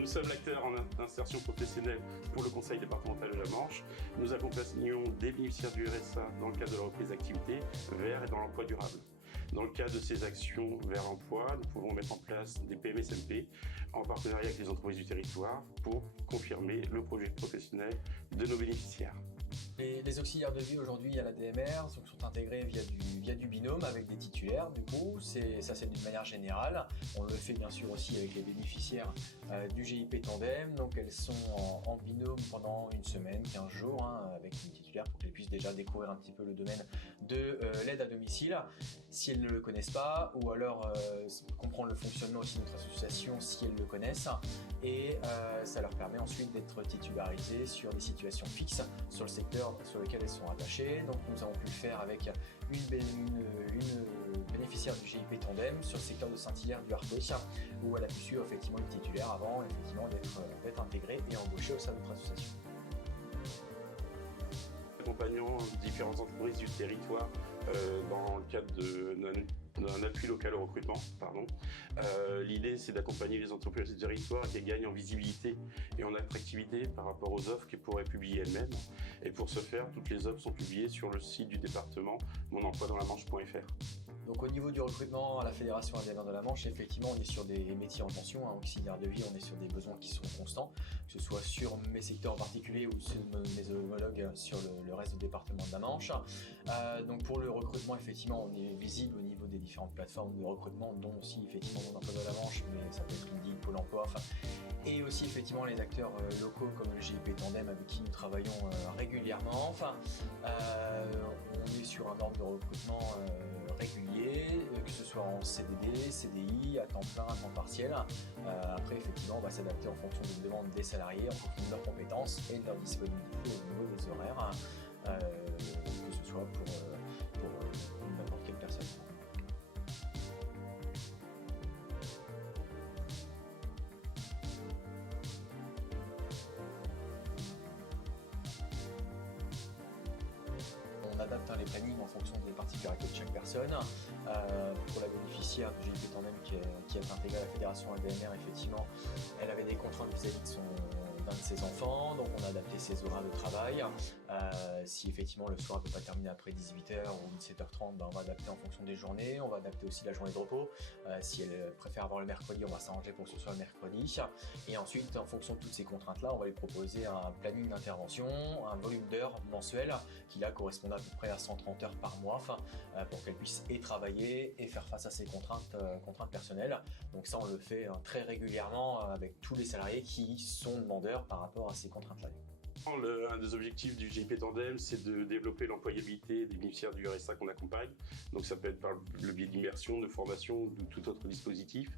Nous sommes l'acteur en insertion professionnelle pour le Conseil départemental de la Manche. Nous accompagnons des bénéficiaires du RSA dans le cadre de la reprise d'activité vers et dans l'emploi durable. Dans le cadre de ces actions vers l'emploi, nous pouvons mettre en place des PMSMP en partenariat avec les entreprises du territoire pour confirmer le projet professionnel de nos bénéficiaires. Les auxiliaires de vie aujourd'hui à la DMR sont intégrés via du binôme avec des titulaires. Du coup, ça c'est d'une manière générale. On le fait bien sûr aussi avec les bénéficiaires du GIP Tandem. Donc elles sont en binôme pendant une semaine, 15 jours, avec une titulaire pour qu'elles puissent déjà découvrir un petit peu le domaine de l'aide à domicile si elles ne le connaissent pas, ou alors comprendre le fonctionnement aussi de notre association si elles le connaissent. Et ça leur permet ensuite d'être titularisées sur des situations fixes sur le secteur sur lequel elles sont attachées. Donc nous avons pu le faire avec une bénéficiaire du GIP Tandem sur le secteur de Saint-Hilaire du Harcouët, où elle a pu suivre effectivement une titulaire avant effectivement d'être intégrée et embauchée au sein de notre association. Accompagnons différentes entreprises du territoire dans le cadre d'un appui local au recrutement. L'idée, c'est d'accompagner les entreprises du territoire qui gagnent en visibilité et en attractivité par rapport aux offres qu'elles pourraient publier elles-mêmes. Et pour ce faire, toutes les offres sont publiées sur le site du département monemploidansLaManche.fr. Donc au niveau du recrutement à la Fédération Indienne de la Manche, effectivement, on est sur des métiers en tension, auxiliaire de vie, on est sur des besoins qui sont constants, que ce soit sur mes secteurs en particulier ou ceux de mes homologues sur le reste du département de la Manche. Donc pour le recrutement, effectivement, on est visible au niveau des différentes plateformes de recrutement, dont aussi effectivement Mon Emploi de la Manche, mais ça peut être Indeed, Pôle Emploi, et aussi effectivement les acteurs locaux comme le GIP Tandem avec qui nous travaillons régulièrement. On est sur un ordre de recrutement régulier, que ce soit en CDD, CDI, à temps plein, à temps partiel. Après, effectivement, on va s'adapter en fonction des demandes des salariés, en fonction de leurs compétences et de leur disponibilité au niveau des horaires, que ce soit pour n'importe quelle personne. On adapte les plannings en fonction des particularités de chaque personne. Pour la bénéficiaire du GIP Tandem qui est intégrée à la Fédération ADMR, effectivement, elle avait des contraintes vis-à-vis d'un de ses enfants, donc on a adapté ses horaires de travail. Si effectivement le soir ne peut pas terminer après 18h ou 17h30, on va adapter en fonction des journées. On va adapter aussi la journée de repos. Si elle préfère avoir le mercredi, on va s'arranger pour que ce soit le mercredi. Et ensuite, en fonction de toutes ces contraintes-là, on va lui proposer un planning d'intervention, un volume d'heures mensuel qui là correspond à peu près à 130 heures par mois pour qu'elle puisse et travailler et faire face à ses contraintes personnelles. Donc ça, on le fait très régulièrement avec tous les salariés qui sont demandeurs par rapport à ces contraintes-là. Un des objectifs du GIP Tandem, c'est de développer l'employabilité des bénéficiaires du RSA qu'on accompagne. Donc ça peut être par le biais d'immersion, de formation ou de tout autre dispositif.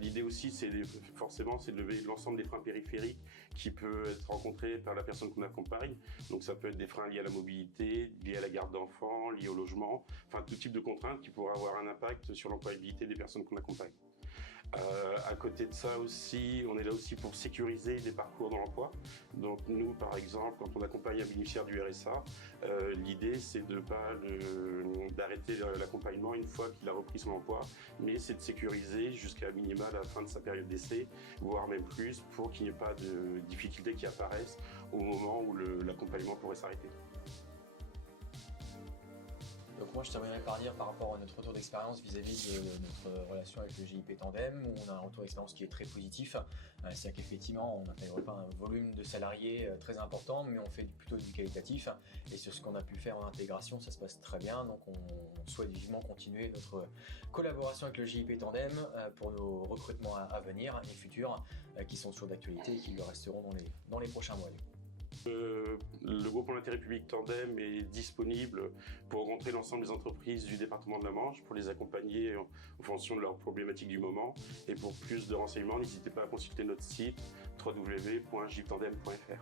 L'idée aussi, c'est de lever l'ensemble des freins périphériques qui peuvent être rencontrés par la personne qu'on accompagne. Donc ça peut être des freins liés à la mobilité, liés à la garde d'enfants, liés au logement, tout type de contraintes qui pourraient avoir un impact sur l'employabilité des personnes qu'on accompagne. À côté de ça aussi, on est là aussi pour sécuriser les parcours dans l'emploi. Donc nous, par exemple, quand on accompagne un bénéficiaire du RSA, l'idée c'est d'arrêter l'accompagnement une fois qu'il a repris son emploi, mais c'est de sécuriser jusqu'à minima la fin de sa période d'essai, voire même plus, pour qu'il n'y ait pas de difficultés qui apparaissent au moment où l'accompagnement pourrait s'arrêter. Donc moi je terminerai par dire par rapport à notre retour d'expérience vis-à-vis de notre relation avec le GIP Tandem, où on a un retour d'expérience qui est très positif. C'est-à-dire qu'effectivement on n'intègre pas un volume de salariés très important, mais on fait plutôt du qualitatif. Et sur ce qu'on a pu faire en intégration, ça se passe très bien. Donc on souhaite vivement continuer notre collaboration avec le GIP Tandem pour nos recrutements à venir et futurs qui sont toujours d'actualité et qui le resteront dans les prochains mois. Le groupement d'intérêt public Tandem est disponible pour rencontrer l'ensemble des entreprises du département de la Manche, pour les accompagner en fonction de leurs problématiques du moment. Et pour plus de renseignements, n'hésitez pas à consulter notre site www.giptandem.fr.